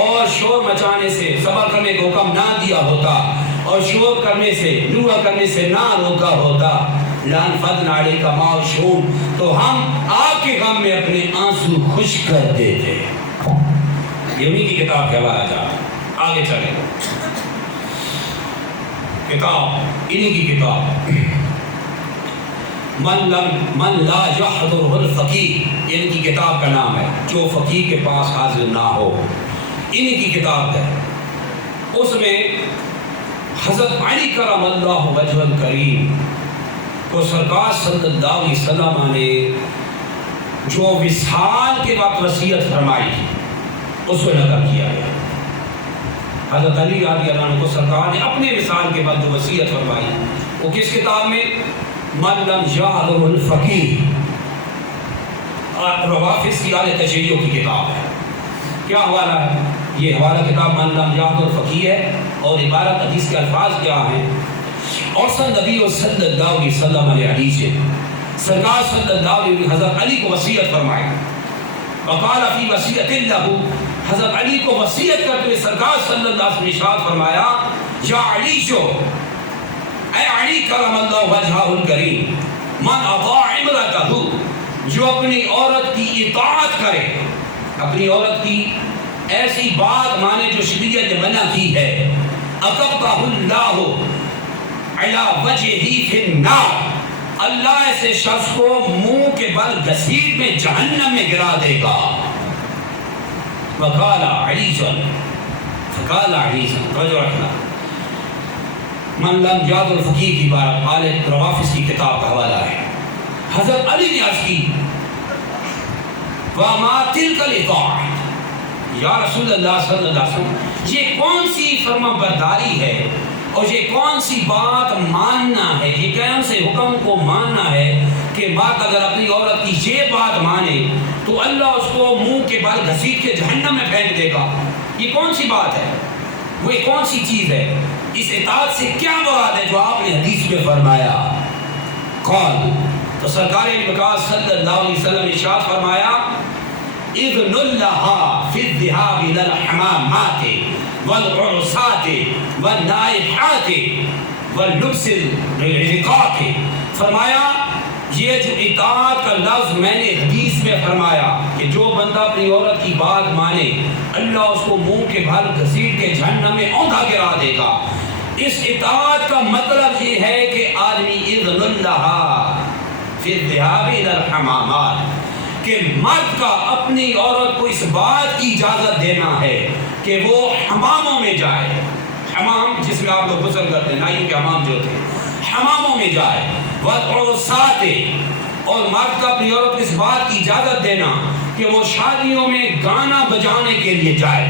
اور شور مچانے سے صبر کرنے کا حکم نہ دیا ہوتا اور شور کرنے سے نوحہ کرنے سے نہ روکا ہوتا لانفضنا علیک معشوم، تو ہم آپ کے غم میں اپنے آنسو خشک کر دیتے۔ یہ انہی کی کتاب کے حوالہ جا آگے چلے کتاب انہی کی کتاب من لا یحضرہ الفقیہ، ان کی کتاب کا نام ہے، جو فقیہ کے پاس حاضر نہ ہو، انہی کی کتاب ہے۔ اس میں حضرت علی کرم اللہ وجہ الکریم کو سرکار صلی اللہ علیہ وسلم نے جو وصال کے وقت وصیت فرمائی اس کو نقل کیا گیا۔ حضرت علی رضی اللہ عنہ کو سرکار نے اپنے وصال کے بعد جو وصیت فرمائی وہ کس کتاب میں؟ من لم یحضرہ الفقیہ، روافظ کی آل تشیع کی کتاب ہے۔ کیا حوالہ ہے؟ یہ حوالہ کتاب من لم یحضرہ الفقیہ ہے، اور عبارت حدیث کے الفاظ کیا ہیں؟ اور نبی صلی اللہ علیہ وسلم علیہ حدیث ہے، سرکار صلی اللہ علیہ وسلم حضرت علی کو وصیت فرمائی، وقال فی وصیت لہ، حضرت علی کو وصیت کرتے ہوئے سرکار صلی اللہ علیہ وسلم نے ارشاد فرمایا یا علی جو اے علی کرم اللہ وجہہ الکریم، من اطاع امرأتہ، جو اپنی عورت کی اطاعت کرے، اپنی عورت کی ایسی بات مانے جو شریعت نے منع کی ہے، اکبتہ اللہ علی وجہہ فی النار، اللہ ایسے شخص کو منہ کے بل گھسیٹ میں جہنم میں گرا دے گا۔ وقال علی فقال علی توجہ رکھنا، من لم یحضرہ الفقیہ کی بات آل روافظ کی کتاب کا حوالہ ہے۔ حضرت علی نے عرض کی وما تلک الاطاعۃ، یا رسول اللہ صلی اللہ علیہ وسلم یہ کون سی فرما برداری ہے اور یہ کون سی بات ماننا ہے، یہ کون سے حکم کو ماننا ہے کہ بات اگر اپنی عورت کی یہ بات مانے تو اللہ اس کو منہ کے بال گھسیٹ کے جہنم میں پھینک دے گا؟ یہ کون سی بات ہے؟ وہ کون سی چیز ہے؟ اس اطاعت سے کیا مراد ہے جو آپ نے حدیث میں فرمایا؟ قال، تو سرکار مقام صلی اللہ علیہ وسلم نے ارشاد فرمایا اذن لها فی الذهاب الى الحمامات والعرسات والنائحات واللبس الرقاق، فرمایا یہ جو اطاعت کا لفظ میں نے حدیث میں فرمایا کہ جو بندہ اپنی عورت کی بات مانے اللہ اس کو منہ کے بھر گھسیٹ کے جہنم میں اوندا گرا دے گا۔ اس اطاعت کا مطلب یہ ہے کہ آدمی اذن اللہ فی الذهاب الى الحمامات، کہ مرد کا اپنی عورت کو اس بات کی اجازت دینا ہے کہ وہ حماموں میں جائے، حمام جس میں آپ لوگ غسل کرتے ہیں، نائیوں کے حمام جو تھے، حماموں میں جائے، والعرسات، اور مرد کا اپنی عورت کو اس بات کی اجازت دینا کہ وہ شادیوں میں گانا بجانے کے لیے جائے۔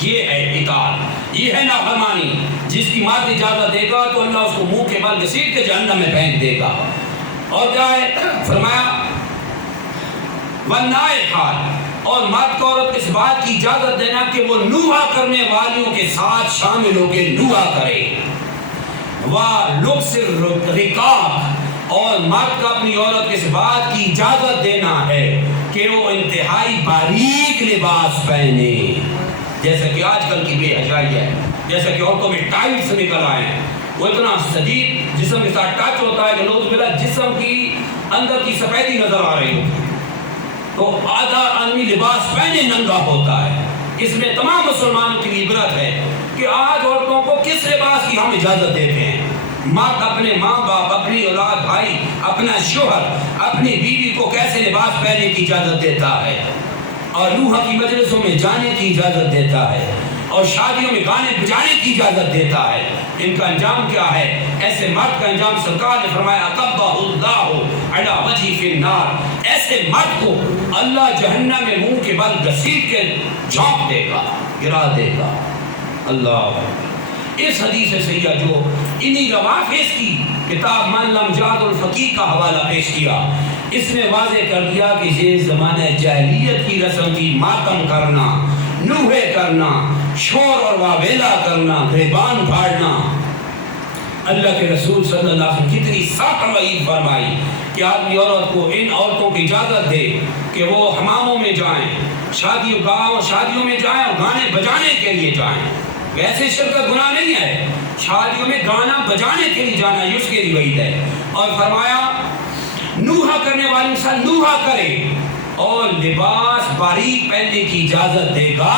یہ ہے اطاعت، یہ ہے نافرمانی۔ جس کی مرد اجازت دے گا تو اللہ اس کو منہ کے بل گھسیٹ کے جہنم میں پھینک دے گا۔ اور کیا ہے؟ فرمایا والنائحات، اور مرد کو عورت اس بات کی اجازت دینا کہ وہ نوحہ کرنے والیوں کے ساتھ شامل ہو کے نوحہ کرے۔ وَلُبْسِ الرِّقَاقِ، اور مرد کا اپنی عورت کو اس بات کی اجازت دینا ہے کہ وہ انتہائی باریک لباس پہنے، جیسا کہ آج کل کی بے حیائی ہے، جیسا کہ عورتوں میں ٹائٹس نکل آئے ہیں، وہ اتنا شدید جسم کے ساتھ ٹچ ہوتا ہے کہ نعوذ باللہ جسم کی اندر کی سفیدی نظر آ رہی ہوتی ہے، تو آدھا آدمی لباس پہنے ننگا ہوتا ہے۔ اس میں تمام مسلمانوں کی عبرت ہے کہ آج عورتوں کو کس لباس کی ہم اجازت دیتے ہیں۔ مرد اپنے ماں باپ، اپنی اولاد، بھائی، اپنا شوہر اپنی بیوی کو کیسے لباس پہننے کی اجازت دیتا ہے، اور نوحہ کی مجلسوں میں جانے کی اجازت دیتا ہے، اور شادیوں میں گانے بجانے کی اجازت دیتا ہے۔ ان کا انجام کیا ہے؟ ایسے مرد کا انجام سرکار نے فرمایا قبضہ اللہ علی وجہہ فی النار، ایسے مرد کو اللہ جہنم میں منہ کے بل گھسیٹ کے جھونک دے گا، گرا دے گا۔ اللہ اس حدیث سیدہ جو انہی روافظ کی کتاب من لم جاد الفقیہ کا حوالہ پیش کیا، اس نے واضح کر دیا کہ یہ زمانہ جاہلیت کی رسم تھی، ماتم کرنا، نوحے کرنا، شور اور واویلا کرنا، گریبان پھاڑنا۔ اللہ کے رسول صلی اللہ علیہ وسلم کتنی سخت وعید فرمائی کہ آدمی عورت کو، ان عورتوں کی اجازت دے کہ وہ حماموں میں جائیں، شادیوں میں جائیں اور گانے بجانے کے لیے جائیں۔ ویسے شرکت گناہ نہیں ہے، شادیوں میں گانا بجانے کے لیے جانا یہ اس کے لیے وعید ہے۔ اور فرمایا نوحہ کرنے والے انسان نوحہ کرے اور لباس باریک پہننے کی اجازت دے گا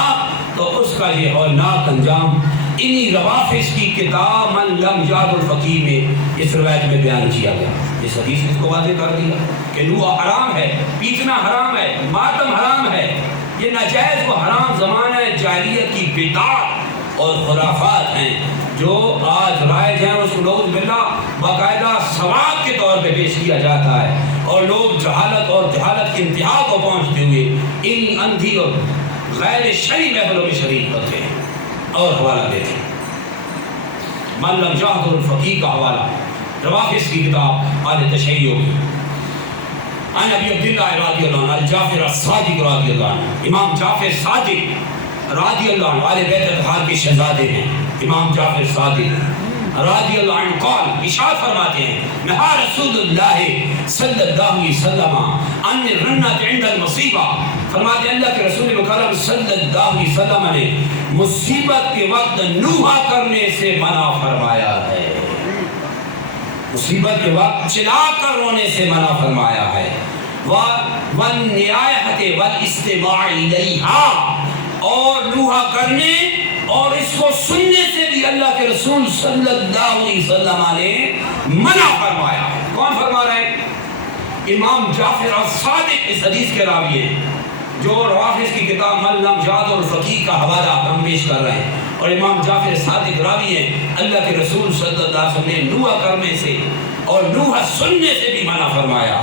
تو اس کا یہ ہولناک انجام انہی روافظ کی کتاب من لم یاد الفقیہ میں اس روایت میں بیان کیا گیا۔ اس حدیث نے اس کو واضح کر دیا کہ نوحہ حرام ہے، پیٹنا حرام ہے، ماتم حرام ہے، یہ ناجائز و حرام زمانہ جاہلیت کی بدعات اور خرافات ہیں جو آج رائج ہیں۔ اس کو نعوذ باللہ باقاعدہ ثواب کے طور پہ پیش کیا جاتا ہے اور لوگ جہالت کی انتہا کو پہنچتے ہوئے ان اندھی اور غیر شرعی محفلوں میں شریک ہوتے ہیں۔ اور حوالہ دیتے ہیں من لم یحضر الفقیہ کا حوالہ، روافظ کی کتاب آل تشیع کی، عن ابی عبداللہ رضی اللہ عنہ الجعفر الصادق رضی اللہ عنہ، امام جعفر صادق رضی اللہ عنہ آل بیت اطہار کے شہزادے ہیں، امام جعفر صادق رضی اللہ عنہ قال، ارشاد فرماتے ہیں نہا رسول اللہ صلی اللہ علیہ وسلم ان الرنۃ عند المصیبہ، فرماتے ہیں اللہ کے رسول مکرم صلی اللہ علیہ وسلم نے مصیبت کے وقت نوحہ کرنے سے منع فرمایا ہے، مصیبت کے وقت چلا کر رونے سے منع فرمایا ہے، وَالنِّيَاحَةِ وَالْإِسْتِمَاعِ إِلَيْهَا، اور نوحہ کرنے اور اس کو سننے سے بھی اللہ کے رسول صلی اللہ علیہ وسلم نے منع فرمایا ہے۔ کون فرما رہے ہیں؟ امام جعفر الصادق اس حدیث کے راوی ہیں جو روافظ کی کتاب من لم یحضر الفقیہ کا حوالہ ہم پیش کر رہے ہیں، اور امام جعفر صادق راوی ہیں اللہ کے رسول صلی اللہ علیہ وسلم نے نوحہ کرنے سے اور نوحہ سننے سے بھی منع فرمایا،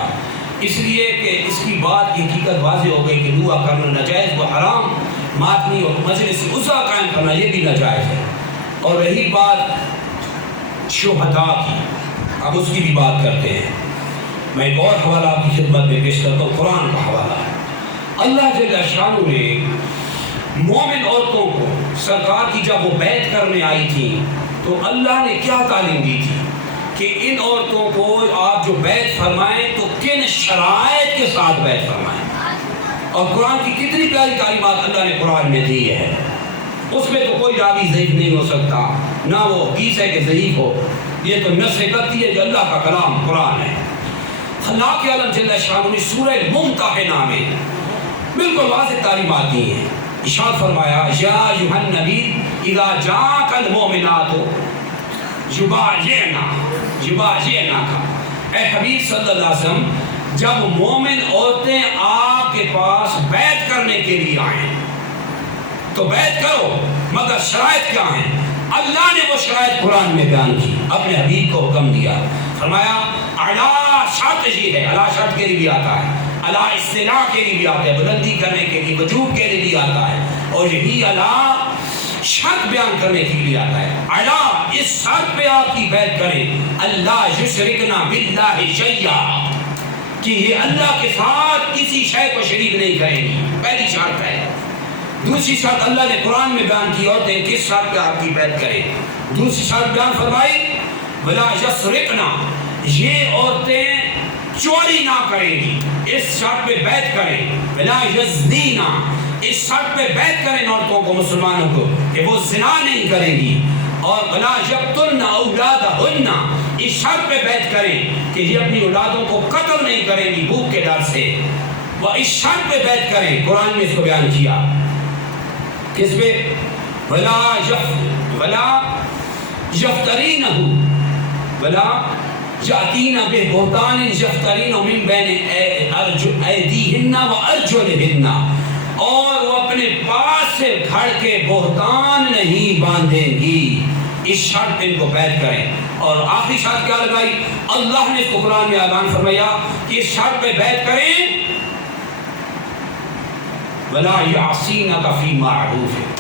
اس لیے کہ اس کی بات کی حقیقت واضح ہو گئی کہ نوحہ کرنا ناجائز و حرام، ماتمی اور مجلس عزا قائم کرنا یہ بھی ناجائز ہے۔ اور رہی بات شہداء کی، اب اس کی بھی بات کرتے ہیں۔ میں ایک اور حوالہ آپ کی خدمت میں پیش کرتا ہوں، قرآن کا حوالہ ہے۔ اللہ جل شانہ نے مومن عورتوں کو سرکار کی جب وہ بیعت کرنے آئی تھی تو اللہ نے کیا تعلیم دی تھی کہ ان عورتوں کو آپ جو بیعت فرمائیں تو کن شرائط کے ساتھ بیعت فرمائیں، اور قرآن کی کتنی پیاری تعلیمات اللہ نے قرآن میں دی ہے، اس میں تو کوئی راوی ضعیف نہیں ہو سکتا، نہ وہ حدیث ہے کہ ضعیف ہو، یہ تو نص کرتی ہے جو اللہ کا کلام قرآن ہے۔ اللہ کے عالم جل شانہ نے سورہ ممتحنہ میں بالکل واضح تعلیمات دی ہیں، ارشاد فرمایا یا ایھا النبی اذا جاءک المؤمنات یبایعنک، اے حبیب صلی اللہ علیہ وسلم جب مومن عورتیں آپ کے پاس بیعت کرنے کے لیے آئیں تو بیعت کرو، مگر شرائط کیا ہیں؟ اللہ نے وہ شرائط قرآن میں بیان کی، اپنے حبیب کو حکم دیا، فرمایا اعلیٰ شرط یہ ہے، اعلیٰ شرط کے لیے بھی آتا ہے، اعلیٰ اصطلاح کے لیے بھی آتا ہے، بلندی کرنے کے لیے، وجوب کے لیے بھی آتا ہے، اور یہی اعلیٰ شرط بیان کرنے کے لیے آتا ہے۔ اعلیٰ اس شرط پہ آپ کی بیعت کریں اللہ یشرکنا باللہ شیئا، کہ یہ اللہ کے ساتھ کسی شے کو شریک نہیں کریں گی، پہلی شرط ہے۔ دوسری شرط اللہ نے قرآن میں بیان کی، عورتیں کس شرط پہ آپ کی بیعت کریں، دوسری شرط بیان فرمائی ولا یسرقنا، یہ عورتیں چوری نہ کریں گی، اس شرط پہ بیعت کریں، ولا یزنینا، اس شرط پہ بیعت کریں عورتوں کو، مسلمانوں کو، کہ وہ زنا نہیں کریں گی، اور ولا یقتلن اولادہن، اس شرط پہ بیعت کریں کہ یہ اپنی اولادوں کو قتل نہیں کریں گی بھوک کے ڈر سے، وہ اس شرط پہ بیعت کریں، قرآن میں اس کو بیان کیا، کس پہ؟ ولا یفترینہ ولا یاتین ببہتان یفترینہ من بین ایدیہن و ارجلہن، اور وہ اپنے پاس سے گھڑ کے بہتان نہیں باندھیں گی اس شرط پہ ان کو بیعت کریں. اور آخری شرط کیا لگائی؟ اللہ نے اس کو قرآن میں اعلان فرمایا کہ اس شرط پہ بیعت کریں وَلَا يَعْصِينَكَ فِي مَعْرُوفٍ،